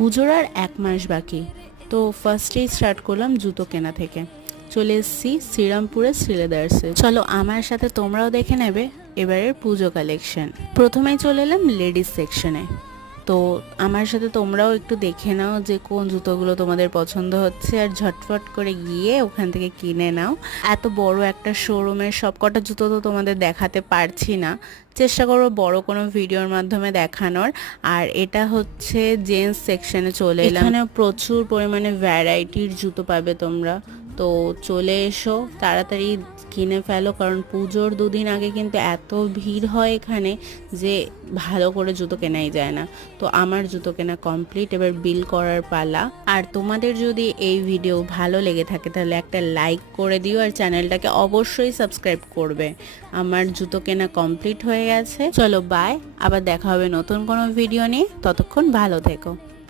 পুজোর আর 1 মাস বাকি। তো ফার্স্টেই স্টার্ট করলাম জুতো কেনা থেকে। চলে এসেছি শ্রীরামপুরের শ্রীলেদার্সে। চলো আমার সাথে তোমরাও দেখে নেবে এবারের পুজো কালেকশন। প্রথমেই চলে এলাম লেডিস সেকশনে। তো আমার সাথে তোমরাও একটু দেখে নাও যে কোন জুতোগুলো তোমাদের পছন্দ হচ্ছে, আর ঝটফট করে গিয়ে ওখান থেকে কিনে নাও। এত বড় একটা শোরুমের সবকটা জুতো তো তোমাদের দেখাতে পারছি না, চেষ্টা করবো বড় কোনো ভিডিওর মাধ্যমে দেখানোর। আর এটা হচ্ছে জেন্টস সেকশনে চলে এলাম। এখানে প্রচুর পরিমাণে ভ্যারাইটির জুতো পাবে তোমরা। তো চলে এসো, তাড়াতাড়ি কিনে ফেলো, কারণ পুজোর 2 দিন আগে কিন্তু এত ভিড় হয় এখানে যে ভালো করে জুতো কেনাই যায় না। তো আমার জুতো কেনা কমপ্লিট, এবার বিল করার পালা। আর তোমাদের যদি এই ভিডিও ভালো লেগে থাকে তাহলে একটা লাইক করে দিও, আর চ্যানেলটাকে অবশ্যই সাবস্ক্রাইব করবে। আমার জুতো কেনা কমপ্লিট হয়ে গেছে। চলো বাই, আবার দেখা হবে নতুন কোনো ভিডিও নিয়ে। ততক্ষণ ভালো থেকো।